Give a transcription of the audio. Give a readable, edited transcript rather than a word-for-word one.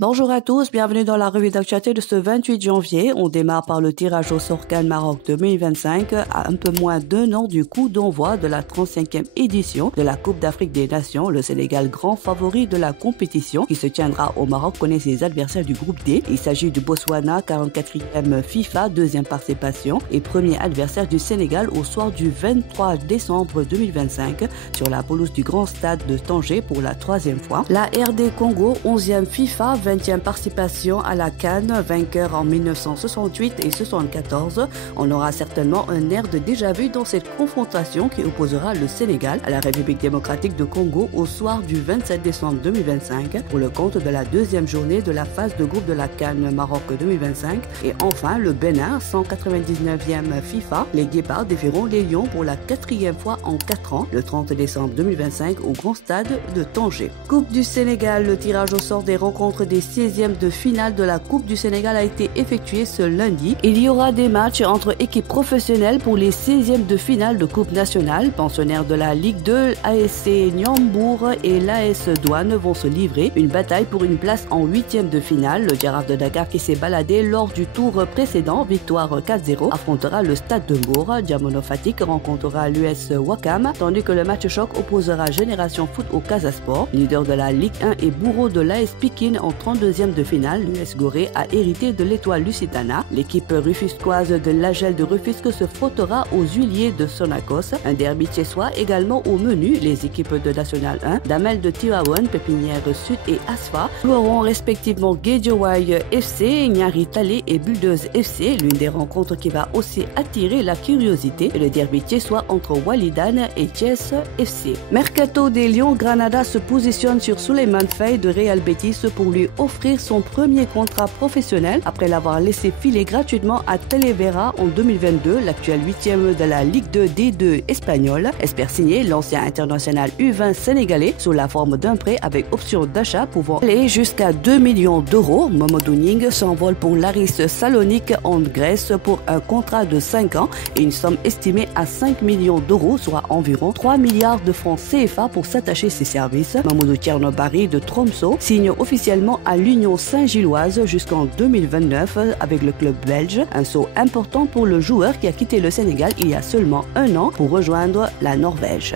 Bonjour à tous, bienvenue dans la revue d'actualité de ce 28 janvier. On démarre par le tirage au sort CAN Maroc 2025 à un peu moins d'un an du coup d'envoi de la 35e édition de la Coupe d'Afrique des Nations. Le Sénégal, grand favori de la compétition qui se tiendra au Maroc, connaît ses adversaires du groupe D. Il s'agit du Botswana, 44e FIFA, deuxième participation et premier adversaire du Sénégal au soir du 23 décembre 2025 sur la pelouse du Grand Stade de Tanger pour la troisième fois. La RD Congo, 11e FIFA, 20e participation à la CAN, vainqueur en 1968 et 74. On aura certainement un air de déjà-vu dans cette confrontation qui opposera le Sénégal à la République démocratique de Congo au soir du 27 décembre 2025 pour le compte de la deuxième journée de la phase de groupe de la CAN Maroc 2025. Et enfin, le Bénin, 199e FIFA. Les Guépards défieront les Lions pour la 4e fois en 4 ans, le 30 décembre 2025 au Grand Stade de Tanger. Coupe du Sénégal, le tirage au sort des rencontres des 16e de finale de la Coupe du Sénégal a été effectué ce lundi. Il y aura des matchs entre équipes professionnelles pour les 16e de finale de Coupe nationale. Pensionnaires de la Ligue 2, ASC Niambour et l'AS Douane vont se livrer une bataille pour une place en 8e de finale. Le Giraffe de Dakar, qui s'est baladé lors du tour précédent, victoire 4-0, affrontera le Stade de Mbour. Diamono Fatick rencontrera l'US Ouakam, tandis que le match choc opposera Génération Foot au Casa Sport. Leader de la Ligue 1 et bourreau de l'AS Pikine en 32e de finale, l'US Gorée a hérité de l'Étoile Lusitana. L'équipe rufisquoise de l'Agel de Rufisque se frottera aux Huiliers de Sonacos. Un derby tchessois également au menu. Les équipes de National 1, Damel de Tivaouane, Pépinière Sud et Asfa joueront respectivement Guédiawaye FC, Niary Talé et Buldeuse FC, l'une des rencontres qui va aussi attirer la curiosité, et le derby tchessois entre Walidane et Thiès FC. Mercato des Lions, Granada se positionne sur Souleymane Faye de Real Betis pour lui offrir son premier contrat professionnel après l'avoir laissé filer gratuitement à Talavera en 2022. L'actuel 8e de la Ligue 2 D2 espagnole espère signer l'ancien international U20 sénégalais sous la forme d'un prêt avec option d'achat pouvant aller jusqu'à 2 millions d'euros. Mamadou Ning s'envole pour l'Aris Salonique en Grèce pour un contrat de 5 ans et une somme estimée à 5 millions d'euros, soit environ 3 milliards de francs CFA pour s'attacher ses services. Mamadou Tchernobari de Tromsø signe officiellement à l'Union Saint-Gilloise jusqu'en 2029 avec le club belge. Un saut important pour le joueur qui a quitté le Sénégal il y a seulement un an pour rejoindre la Norvège.